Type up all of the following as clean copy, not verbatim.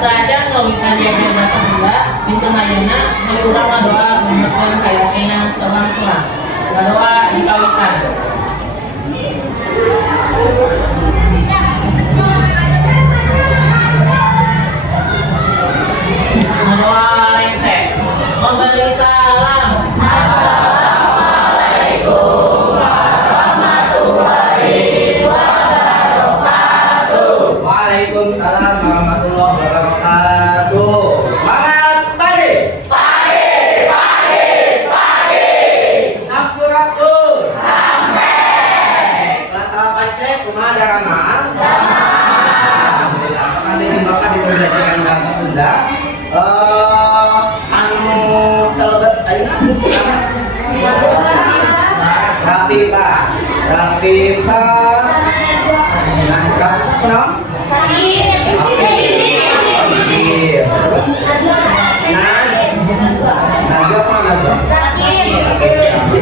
aja kalau bisa diajar bahasa Sunda di tengahnya urang doa membuatkan kayaknya seorang doa dikawinkan. Doa lengsek memberi salam. Assalamualaikum warahmatullahi wabarakatuh. Waalaikumsalam warahmatullahi wabarakatuh. Semangat pagi. Sampurasun. Kelas 8 C kumaha daramaan? Alhamdulillah. Kami semoga dipembelajaran bahasa Sunda. Anu telebet ayeuna Rafifah. Nangkap kenapa? Terus Najwa apa Najwa?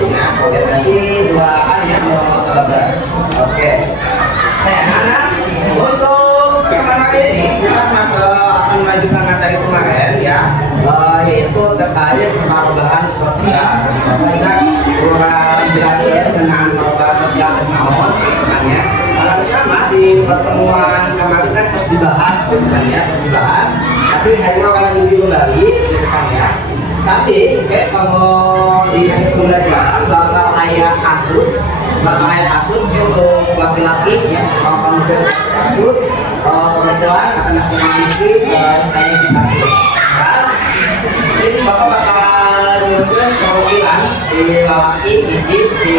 Nah, oke tadi dua yang mau telebet. Oke. Anak untuk kesempatan ini kita akan mengajukan materi kemarin ya, yaitu terkait perubahan sosial. Kita kurang jelaskan dengan perubahan sosial dan naon ya. Seharusnya mah di pertemuan kemarin kan harus dibahas kan ya, harus dibahas. Tapi ayo kalau dulu kembali gitu kan ya. Tapi kalau di akhir pembelajaran bakal ayat kasus untuk laki-laki ya, kalau kamu kasus perempuan akan melakukan istri kayak di kasus. Ini bakal menunjukkan perwakilan di laki hiji di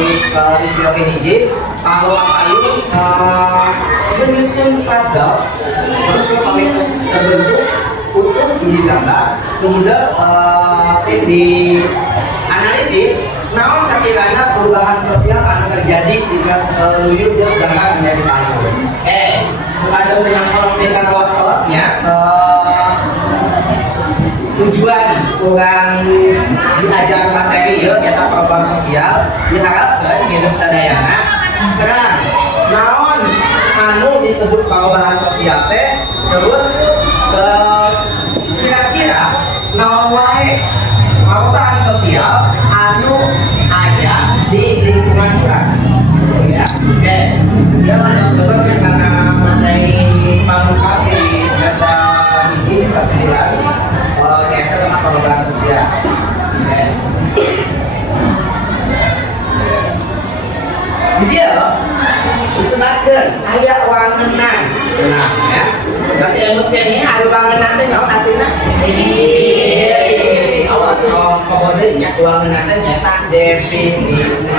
istilah hiji kalau kayu menyusun puzzle terus kami terbentuk untuk digambar kemudian di analisis namun sekiranya perubahan sosial akan terjadi jika luyur dia gambar menjadi kayu. Sudah ada yang menentukan waktunya tujuan kurang diajar materi ya tentang perubahan sosial diharapkan hidup sadayana terang naon anu disebut perubahan sosial teh terus kira-kira naon wae perubahan sosial anu aya di lingkungan kita ya. Dia harus sebenarnya karena materi pamungkas di semester ini kelas 9 yaitu tentang perubahan sosial. Dia disebutkan ayat orang menang ya. Masih anggapnya ini ada orang menang teh naon artinya? Definisi awas komodenya uang menang teh nyata definisi.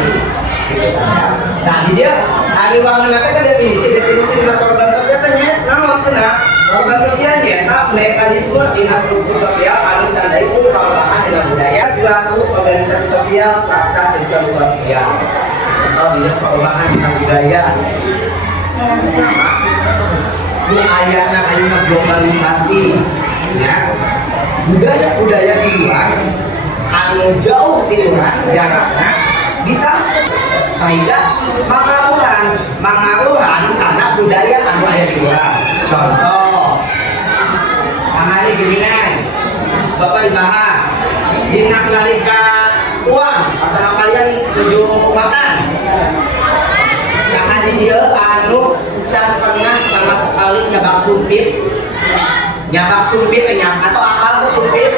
Nah, dia ada uang menang teh kan definisi perubahan sosial teh nyata naon cenah? Perubahan sosial nyata mekanisme infrastruktur sosial anu ditandai ku perubahan dalam budaya perilaku organisasi sosial serta sistem sosial. Atau bila perubahan dalam budaya sareng sama bu ayana globalisasi ya budaya di luar anu jauh di luar jaraknya bisa sehingga mengaruhan karena budaya anu aya di luar. Contoh kamari geningan Bapak dibahas dina nalika uang karena kalian tuju makan sangat dia anu can pernah sama sekali nyabak sumpit atau akal ke sumpit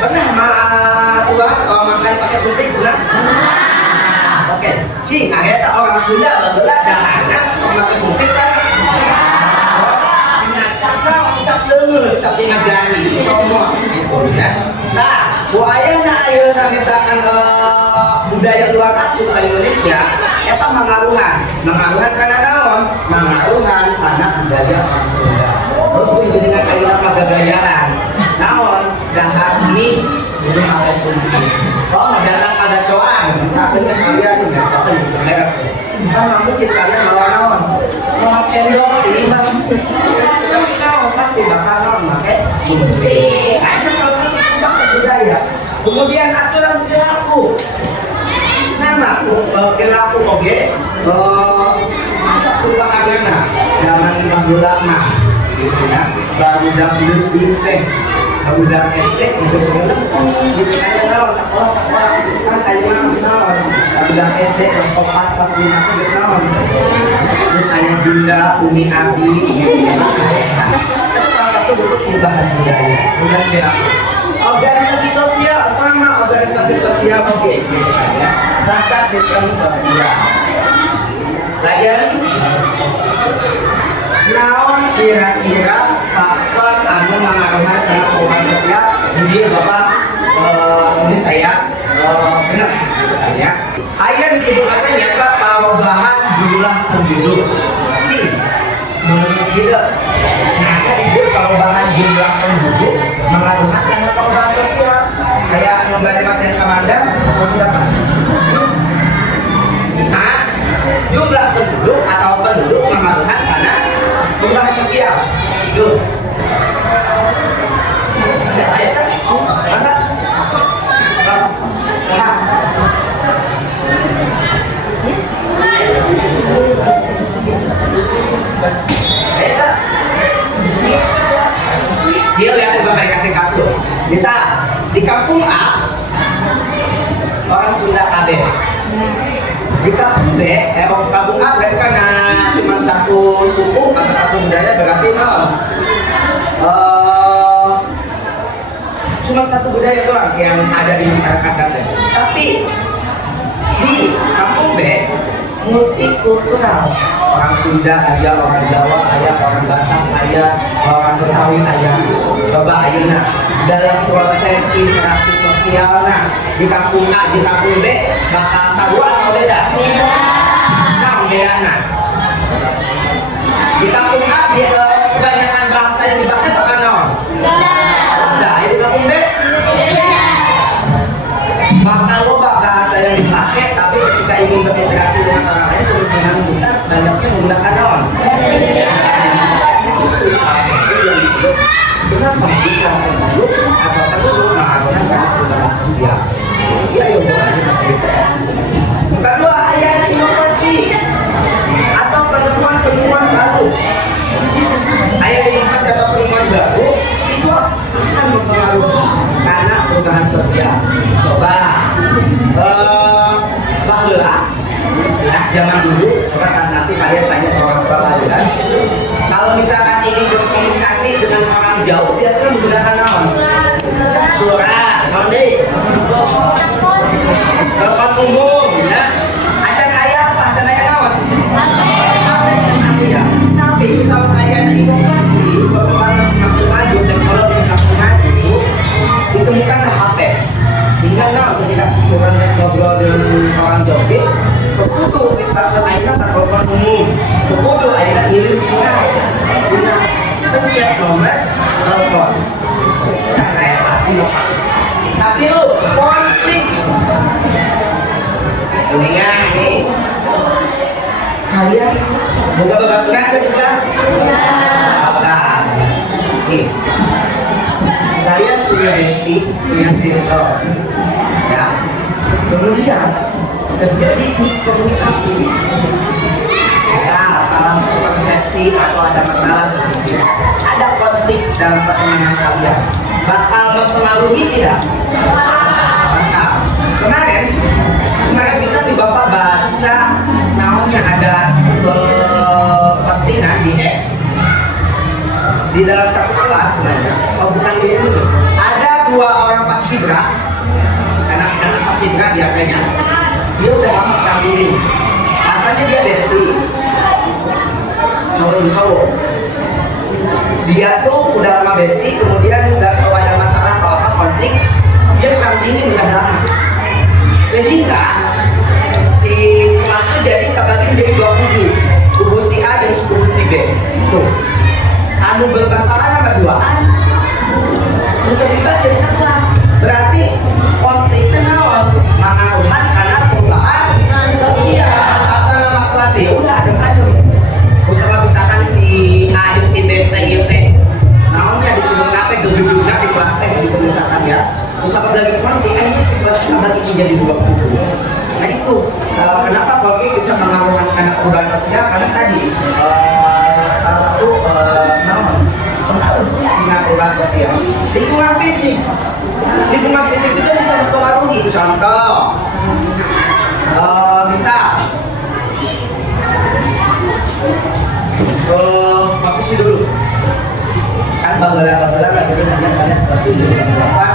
pernah uang kalau makan pakai sumpit pernah? Oke, cing akhirnya orang Sunda belah dahana sama pakai sumpit kan? Cap leungeut, cap ngajari, comot gitu ya. Nah, buayana ayeuna misalkan budaya luar asup ke Indonesia eta mengaruhan karena naon? Mengaruhan karena budaya orang Sunda. Oh, dengan ayeuna pagagayaan. Naon? Dahar mie kudu pakai sumpit. Oh, dalam ada coan, misalkan kalian ini apa yang merek. Kan mungkin kalian bawa naon? Bawa sendok timbang. Tapi naon pasti bakal pakai sumpit. Nah, itu salah satu budaya. Kemudian aturan perilaku sama perilaku oke masa perubahan zaman baheula mah gitu ya. Barudak leutik teh barudak SD geus leumpeng gitu aya naon sekolah kan aya mah naon barudak SD kelas 4 kelas 5 teh geus naon geus aya Bunda Umi Abi gitu ya. Itu salah satu bentuk perubahan budaya. Kemudian kita organisasi sosial sama organisasi sosial oke gitu kan ya. Serta sistem sosial. Layan naon kira-kira faktor anu mengaruhi karena perubahan sosial jadi Bapak ini saya benar gitu kan ya. Aya disebutkan ya Pak perubahan jumlah penduduk. Menurut kita nah itu perubahan jumlah penduduk mengaruhi karena perubahan sosial kayak memberi pasien Kamanda berapa? Nah, jumlah penduduk atau penduduk mengaruhi karena perubahan sosial. Tuh. Ada ayat kan? Ada? Sehat. Ayat. Dia yang Bapak kasih kasus. Bisa di kampung A orang Sunda KB. Di kampung B, kampung A berarti kan cuma satu suku atau satu budaya berarti cuma satu budaya doang yang ada di masyarakat kita. Tapi di kampung B multikultural, orang Sunda ada, orang Jawa ada, orang Batak ada, orang Betawi ada. Coba ayeuna dalam proses interaksi sosial di kampung A, di kampung B bakal sarua atau beda? Beda. Nah, bedana. Di kampung A kebanyakan bahasa yang dipakai bakal naon? Sunda. Di kampung B? Beda. Bakal loba bahasa yang dipakai, tapi ketika ingin berinteraksi dengan orang lain kemungkinan besar banyaknya menggunakan naon? Kenapa jika penduduk atau penduduk mengaruhkan karena perubahan sosial? Ya, ya bukan BTS. Kedua, ayana inovasi atau penemuan baru. Ayana inovasi atau penemuan baru itu akan mempengaruhi karena perubahan sosial. Coba baheula ya zaman dulu kan nanti kalian tanya ke orang tua kalian kalau misalkan ingin berkomunikasi dengan orang jauh biasanya menggunakan naon? Surat, naon deui? Telepon umum ya. Acan aya apa? Acan aya naon? Acan aya. Tapi misalkan aya inovasi perkembangan semakin maju teknologi semakin maju ditemukanlah HP sehingga ketika orang ngobrol dengan orang jauh kebutuh misalkan akhirnya telepon umum kebutuh akhirnya ngirim surat guna pencet nomor telepon ya kayak inovasi. Tapi lu konflik mendingan nih kalian boga babaturan ke di kelas apa nih kalian punya bestie, punya circle ya kemudian terjadi miskomunikasi misal salah persepsi atau ada masalah seperti itu ada konflik dalam pertemanan kalian bakal mempengaruhi tidak? Bakal. Kemarin bisa nih Bapak baca namanya ada postingan di X di dalam satu kelas sebenarnya bukan di ini ada dua orang paskibra anak-anak paskibra dia kayaknya dia udah lama kawin asalnya dia bestie cowok dia tuh udah lama bestie kemudian udah kalau ada masalah atau apa konflik dia kurang dingin udah lama sehingga si kelas itu jadi kebagi jadi dua kubu si A dan kubu si B tuh anu bermasalah sama duaan tiba-tiba jadi satu kelas berarti konfliknya naon mengaruhkan karena perubahan sosial asal nama kelas ya udah ada usaha misalkan si A dan si B T naonnya disebut kata gedung-gedungnya di kelas gitu misalkan ya usaha lagi konflik ini si kelas bagi menjadi dua kubu. Nah itu kenapa konflik bisa mengaruhkan karena perubahan sosial karena tadi salah satu dengan perubahan sosial. Lingkungan fisik itu bisa mempengaruhi. Contoh, misal posisi dulu kan banggalan lagi kalian pasti apa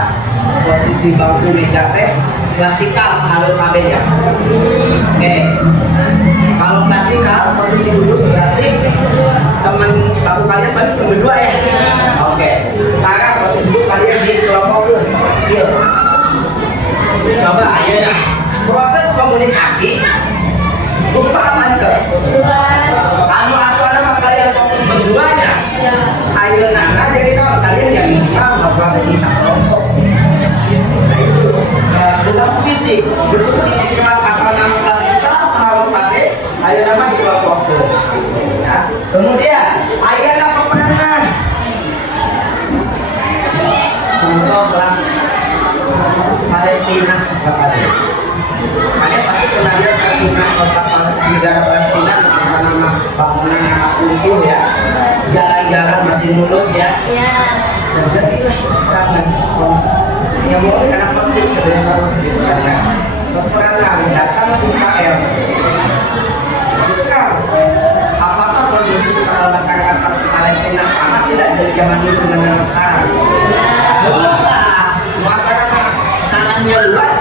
posisi bangku meja teh klasikal halus kabeh ya. Oke. Kalau klasikal posisi duduk berarti teman sebangku kalian paling berdua ya. Oke. Sekarang posisi duduk kalian di kelompok seperti itu. Coba ayo dah. Proses komunikasi lupa apaan ke? Anu asalnya mah kalian fokus berduanya. Ayo nana jadi kalau kalian yang minimal nggak pernah bisa kelompok. Bentuk fisik kelas asal nama klasikal harus pakai ayo nama di kelompok ke. Ya. Kemudian ayo nama peperangan. Contoh lah Palestina cepat ada. Kalian pasti pernah lihat Palestina, kota Palestina, negara Palestina asal nama bangunan yang masih utuh ya, jalan-jalan masih mulus ya. Dan jadilah peperangan. Yang mungkin karena konflik sebenarnya karena peperangan datang Israel. Apakah kondisi masyarakat Palestina sama tidak dari zaman dulu dengan yang sekarang? Belum lah. Masyarakat tanahnya luas,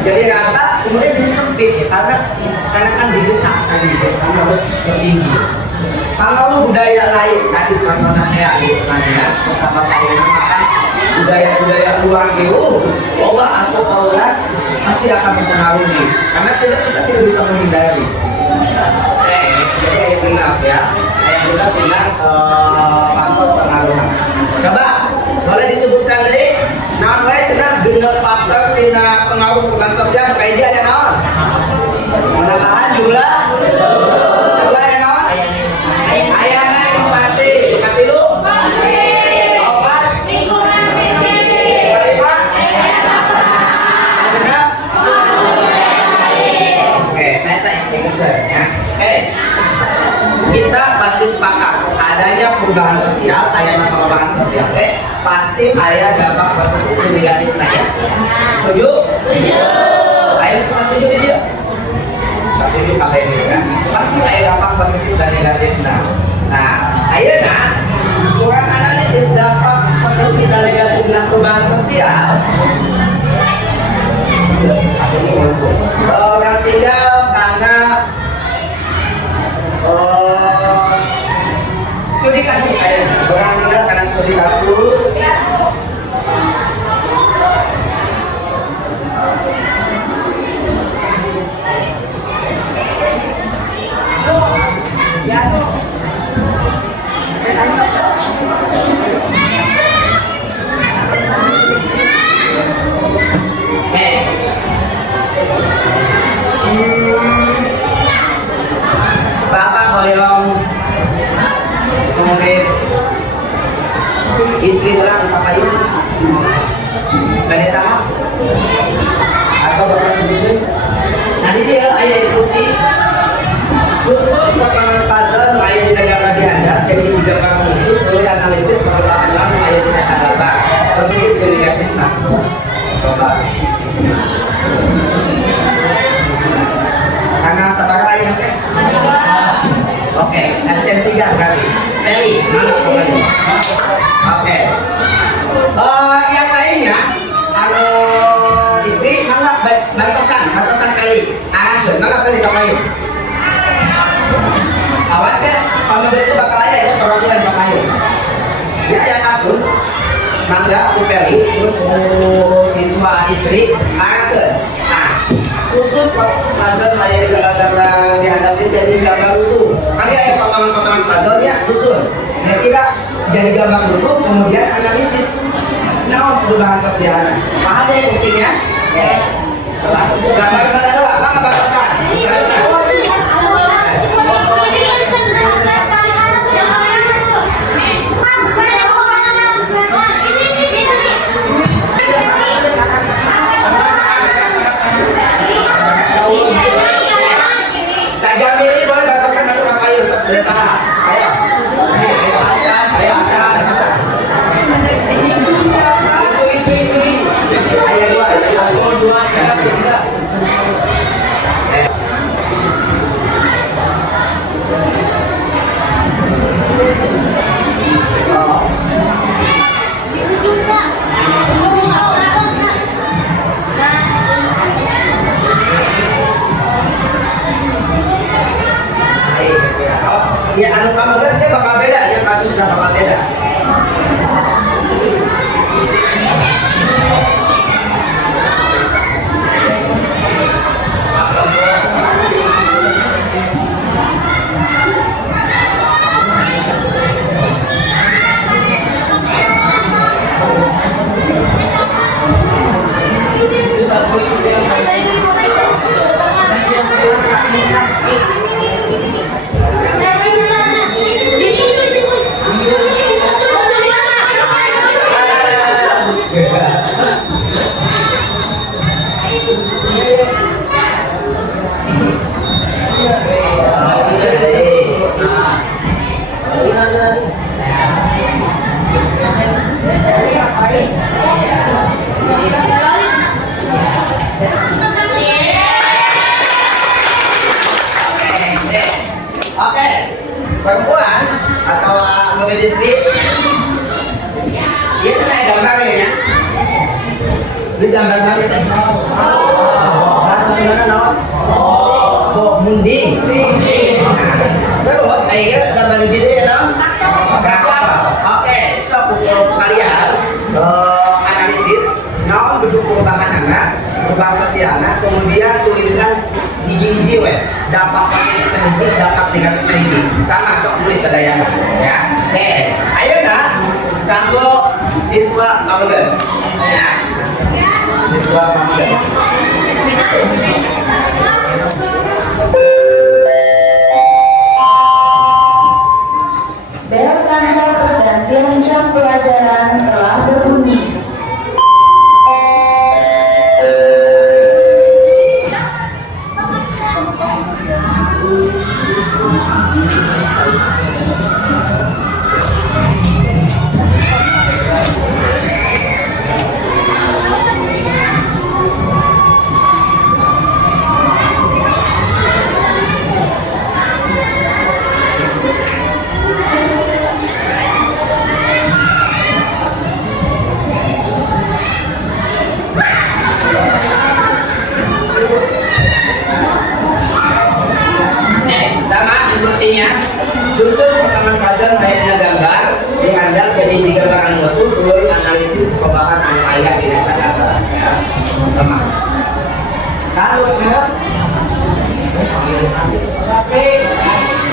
jadi rata, kemudian disempit karena kan didesak tadi, karena harus bertinggi. Kalau budaya lain tadi contohnya kayak ya, bersama kalian makan budaya luar gitu, loba asal kaulah pasti akan mempengaruhi, karena kita tidak bisa menghindari. Jadi ayat genap ya, ayat genap bilang faktor pengaruhan. Coba boleh disebutkan dari namanya cenah genap faktor tina pengaruh bukan sosial kayak dia ya naon? Penambahan jumlah. Coba ya naon? Ayana inovasi. Katilu. Opat. Lingkungan fisik. Kelima. Genap. Oke, meta yang ya. Kita pasti sepakat adanya perubahan sosial, ayat perubahan sosial, pasti ayat dampak positif dan negatif ya. Setuju? Setuju. Ayat setuju dia. Setuju kalian ini kan? Pasti ayat dampak positif dan negatif. Nah, ayatnya kurang analisis dampak positif dan negatif dan perubahan sosial. Yang tinggal karena studi kasus saya orang tinggal karena studi kasus Bapak hoyong murid istri orang pakai bade sama atau bapak sendiri nanti dia ayah diskusi susun potongan puzzle nu ayah di negara di Anda jadi digambar itu boleh analisis perkembangan lalu ayah tidak ada apa positif dan negatif coba karena sabara ayah nanti oke, absen 3 kali. Feli, mana kembali? Oke. Yang lainnya, istri, mangga bantosan kali. Arahkan, mangga kali kamu. Awas ya, kamu itu bakal aja ya, perwakilan kamu. Ya, yang kasus, mangga, Feli, terus siswa istri, arahkan. Susun puzzle saya gambar dihadapi jadi gambar dulu. Kali ada potongan-potongan puzzle-nya susun. Yang tidak jadi gambar dulu, kemudian analisis. Nah, perubahan sosial. Paham ya fungsinya? Gambar apa batasan? Saya milih boleh batasan atau apa yuk? Sudah salah. Ayo. gambar tadi teh. Bahasa Sunda naon? Munding. Terus ayo gambar di dia naon? Oke, so untuk kalian analisis naon bentuk perubahan anak, perubahan sosialnya, kemudian tuliskan hiji-hiji dampak positif hiji, dampak negatif hiji. Sama sok tulis sadayana ya. Oke, ayo nah kanggo siswa Pamugen. Ya. Siswa Pamugen. Bel tanda pergantian jam pelajaran telah berbunyi. Susun pertemuan puzzle layarnya gambar dihandap jadi 3 barang waktu kemudian analisis perubahan anu aya di data gambar ya. Sama. Satu harap.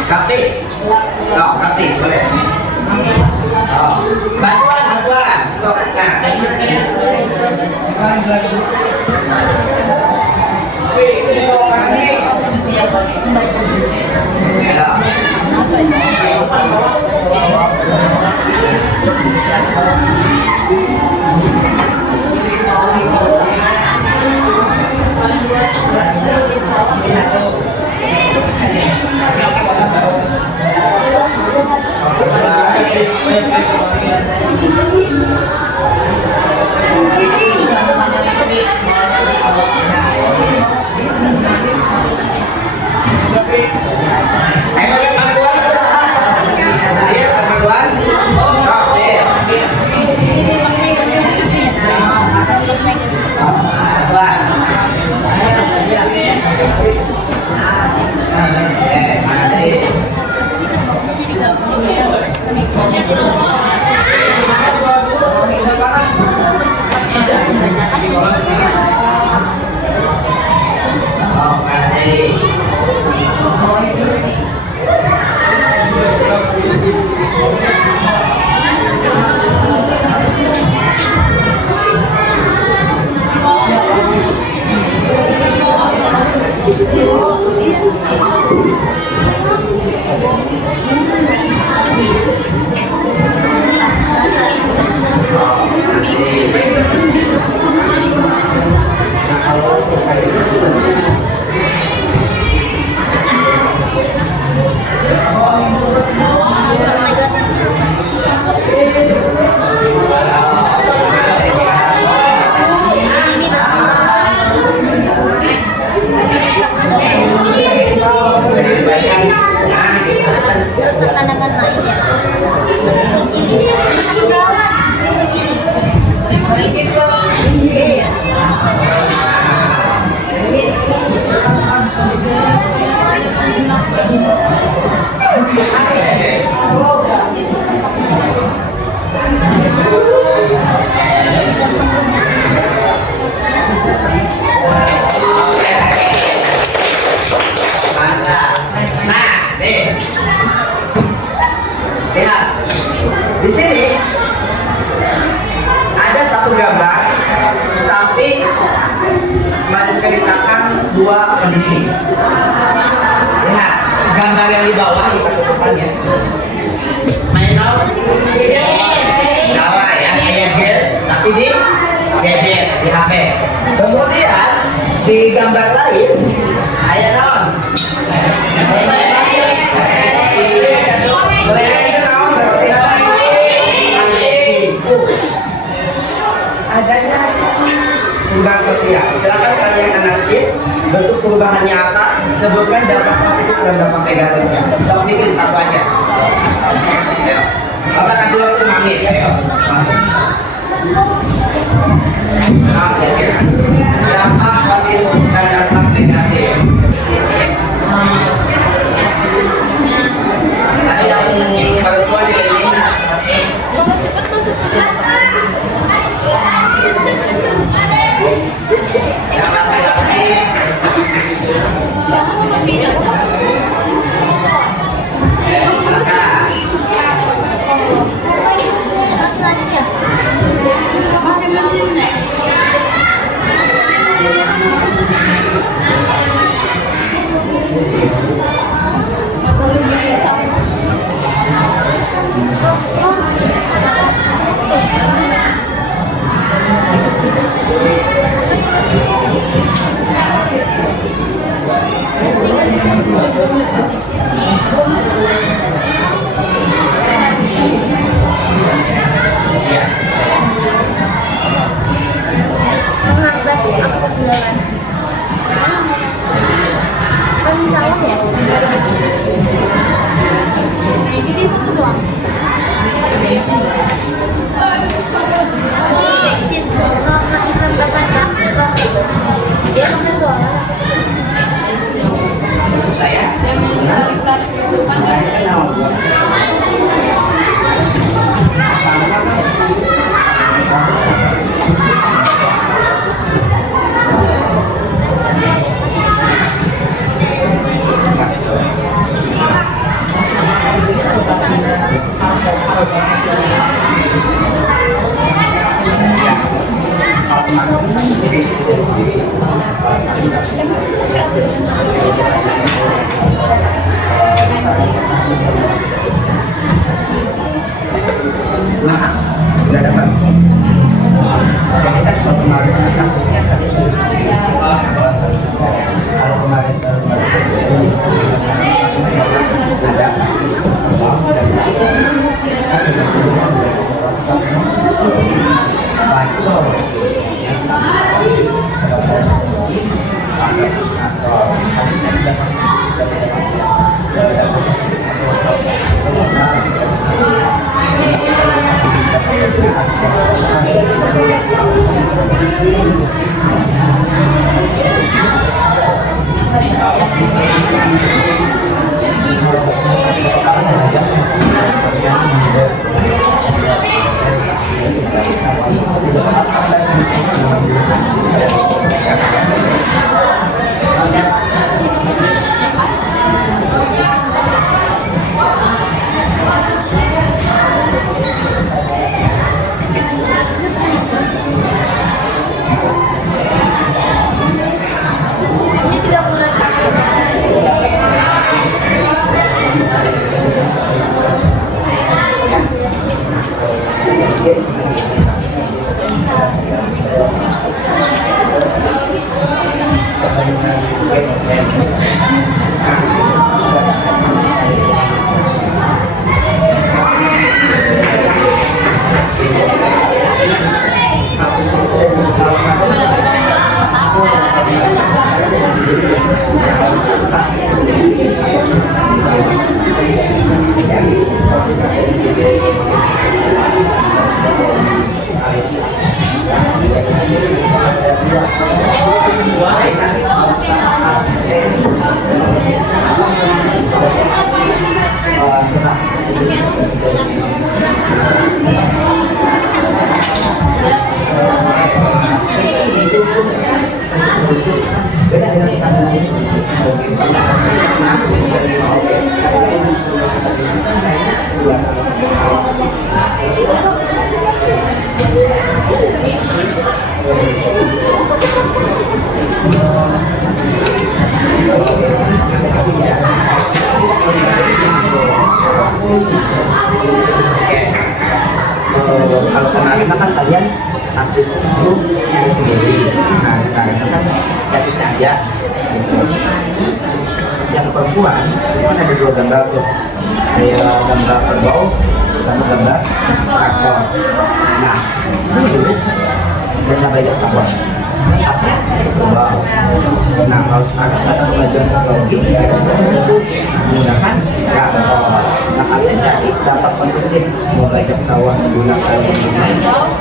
Kapti. Oh, kapti boleh. Oh, bantuan. So, nah. Di sini ada satu gambar, tapi menceritakan dua kondisi. Lihat gambar yang di bawah kita tutupannya. Main tahu? Bawah ya, kayak games, tapi di gadget, di HP. Kemudian di gambar lain, ayah non. Adanya perubahan sosial. Silakan kalian analisis bentuk perubahannya apa, sebutkan dampak positif dan dampak negatifnya. Coba bikin satu aja. Ayo. Bapak kasih waktu 5 menit. Ayo. Nah, ya. Dampak positif dan dampak negatif. Tadi yang perempuan ini yang laki-laki nah, sudah dapat. Jadi kan kalau kemarin kasusnya tadi dari sini. Kalau kemarin kasusnya ada. Kalau kemarin kan kalian kasus itu cari sendiri. Nah sekarang kan kasusnya aja. Gitu. Yang perempuan itu kan ada dua gambar tuh, kayak gambar kerbau sama gambar traktor. Nah dulu mereka banyak sawah. Apa? Kerbau. Nah kalau sekarang ada pelajaran teknologi, menggunakan traktor. Nah, kalian cari dampak positif membajak sawah menggunakan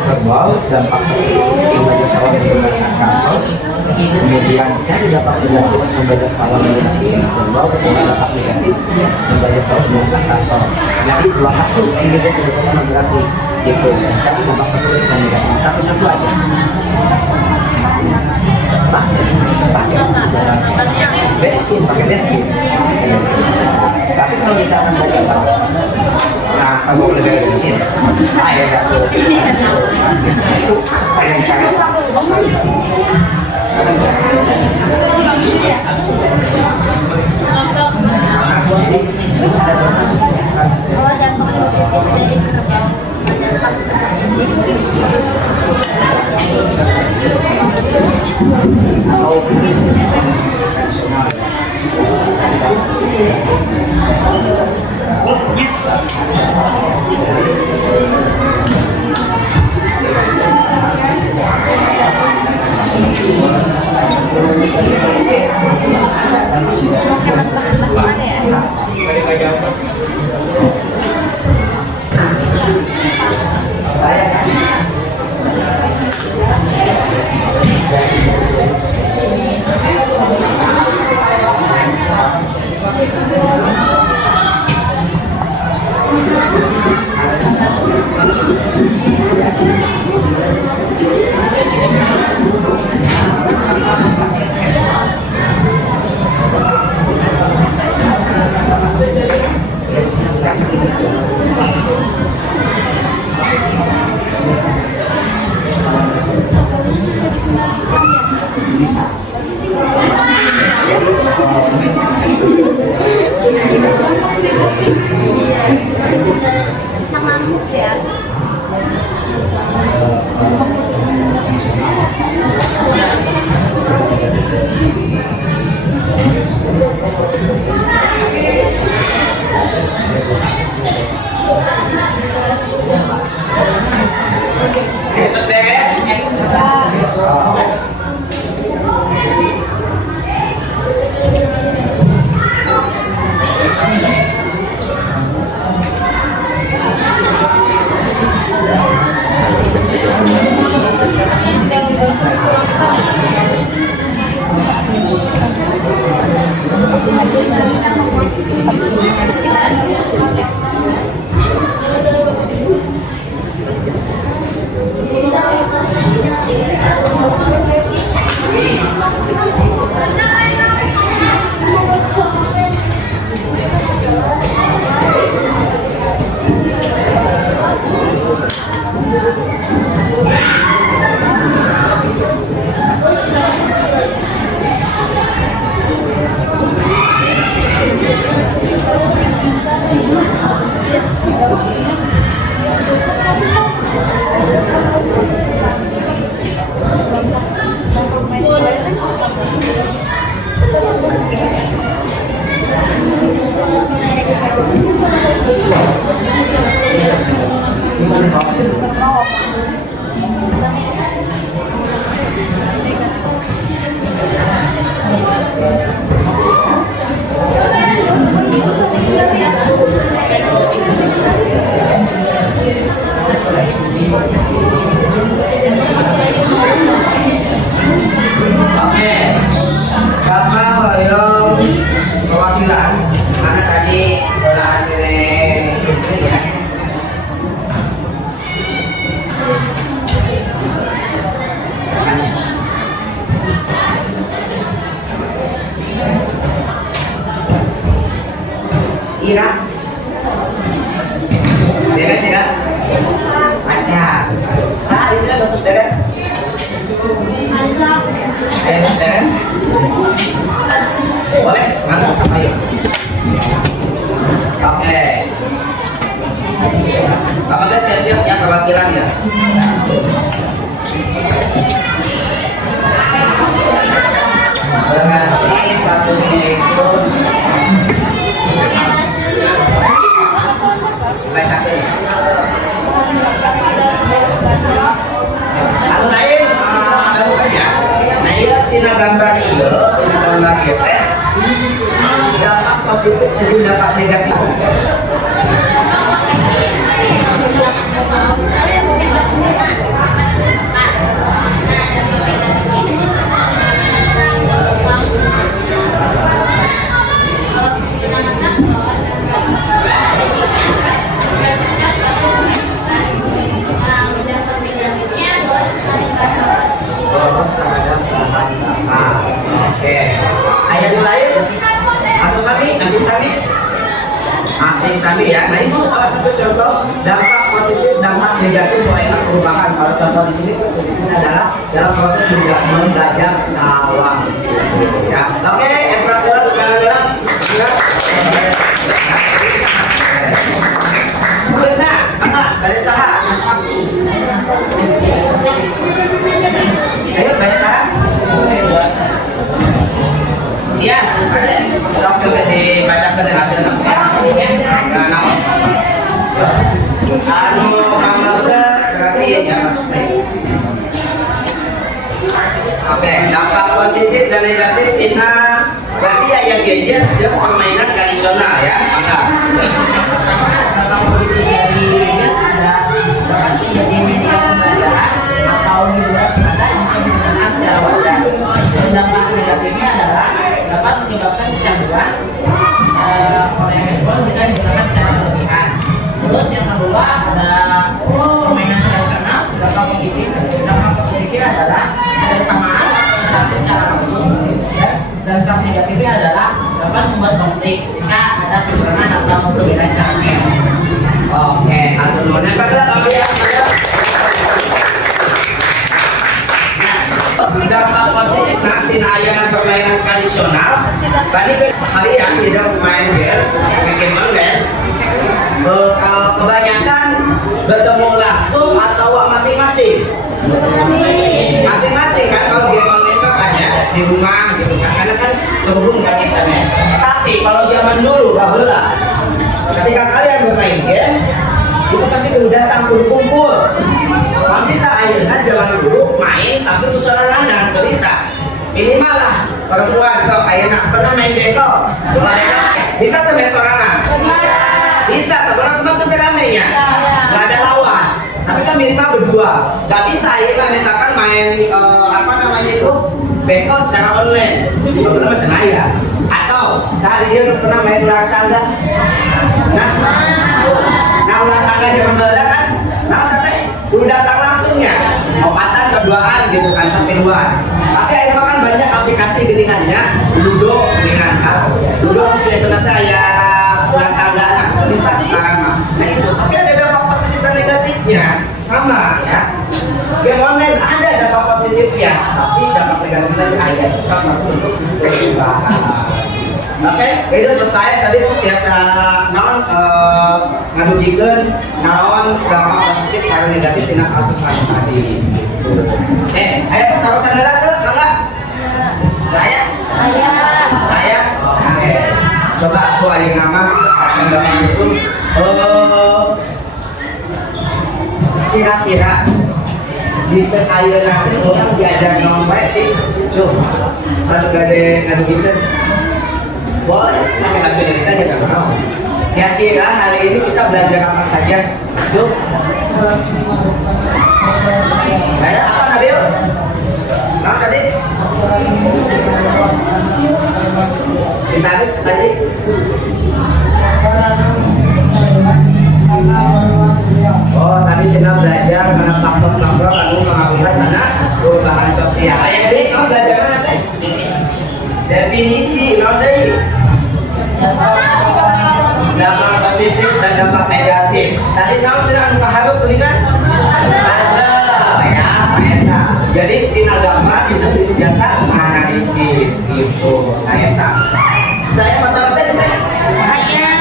kerbau, dampak positif membajak sawah menggunakan kantor. Kemudian cari dampak negatif membajak sawah menggunakan kerbau, sama dampak negatif membajak sawah menggunakan kantor. Jadi dua kasus ini kita sebutkan berarti itu. Cari dampak positif dan negatif satu-satu aja. Pakai bensin. Tapi kalau misalkan banyak sawah, nah kamu boleh pakai bensin. Ya itu supaya dikali. Oh, dampak positif dari kerbau. Dampak hemat bahan bakar ya. Bisa ngamuk ya. Terus beres. Ira, beres ya? Lancar. Saat ini kan bagus beres. Ayo beres. Boleh? Ngangkat ayo. Oke. Kamu kan siap-siap yang perwakilan ya. Berarti kasusnya itu bacakan. Anu lain, anu aja. Nah iya tina gambar iya, tina gambar gitu. Dampak positif jadi dampak negatif. Oke, ayat lain atau sami, nanti sami, sami ya. Nah itu salah satu contoh dampak positif, dampak negatif enak merupakan. Kalau contoh di sini adalah dalam proses belajar sawah. Ya, oke, emperor dalam. Nah, apa dari saha? Ayo dari saha? Yes, ada. Coba dibacakan dari hasilnya. Nah, anu kamarnya berarti ya maksudnya. Oke, dampak positif dan negatif Tina berarti ya yang gadget dia permainan tradisional ya. Maka dampak positif dari gadget ada dapat menjadi media pembelajaran atau hiburan semata jika digunakan secara wajar. Dan dampak negatifnya adalah dapat menyebabkan kecanduan oleh handphone jika digunakan secara berlebihan. Terus yang kedua ada permainan tradisional. Dampak positifnya adalah kebersamaan interaksi secara langsung. Dan dampak negatifnya adalah dapat membuat konflik jika ada kekurangan atau perbedaan cara. oke, atur nuhun. Yang kedua apa ya? Dampak positif nanti ayanan permainan tradisional. Tadi kalian tidak main games, bagaimana kan? Kalau kebanyakan bertemu langsung atau masing-masing? Masing-masing kan kalau game online makanya di rumah gitu kan, karena kan terhubung dengan internet. Tapi kalau zaman dulu bahula, ketika kalian bermain games, itu pasti kudu datang, kudu kumpul. Kalau bisa ayeuna zaman dulu main tapi susunan lanang teu bisa. Minimal lah perempuan sok ayeuna pernah main bekel. Bola bekel bisa teu main sorangan? Bisa, sebenarnya teman tuh ramenya. Enggak ada lawan. Tapi kan minimal berdua. Enggak bisa ayeuna misalkan main apa namanya itu bekel secara online. Bener macam aya. Atau saat dia pernah main ular tangga. Nah ular tangga zaman baheula kan. Nah teh udah datang langsungnya, opatan keduaan gitu kan, ketiduan. Tapi akhirnya kan banyak aplikasi geningannya, Ludo geningan kan. Ludo mesti itu nanti ya ulang tangga bisa sekarang mah. Nah itu, tapi ada dampak positif dan negatifnya sama ya. Game online ada dampak positifnya, tapi dampak negatifnya ada itu salah satu untuk perubahan. Oke, itu selesai tadi biasa naon ngadugikeun naon dampak positif secara negatif tina kasus tadi. Ayo kawasan heula tuh, mangga. Raya. Oke. Coba aku aya nama itu kira-kira di ayeuna teh orang diajar naon bae sih? Coba. Anu gade ngadugikeun. Boleh, pakai bahasa Indonesia aja kan mau. Kira-kira hari ini kita belajar apa saja? Yuk. Ada apa Nabil? Nah tadi? Sintanik tadi? Oh tadi cina belajar karena faktor-faktor lalu mengakibat karena perubahan sosial. Jadi kamu belajar mana teh? Definisi, non deh. Dampak positif dan dampak negatif. Tadi kamu bilang taharuf kan? Ada, ya, eta. Jadi tina gambar kita biasa analisis gitu, eta. Saya matarasan teh. Saya.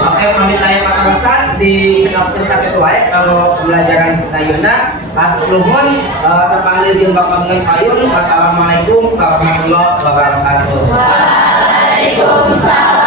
Oke, pamit saya matarasan di cekapkeun sakit wae kalau pembelajaran kita yeuna. Atur nuhun terpanggil jeung Bapak Ngen Payun. Wassalamualaikum warahmatullahi wabarakatuh. Waalaikumsalam.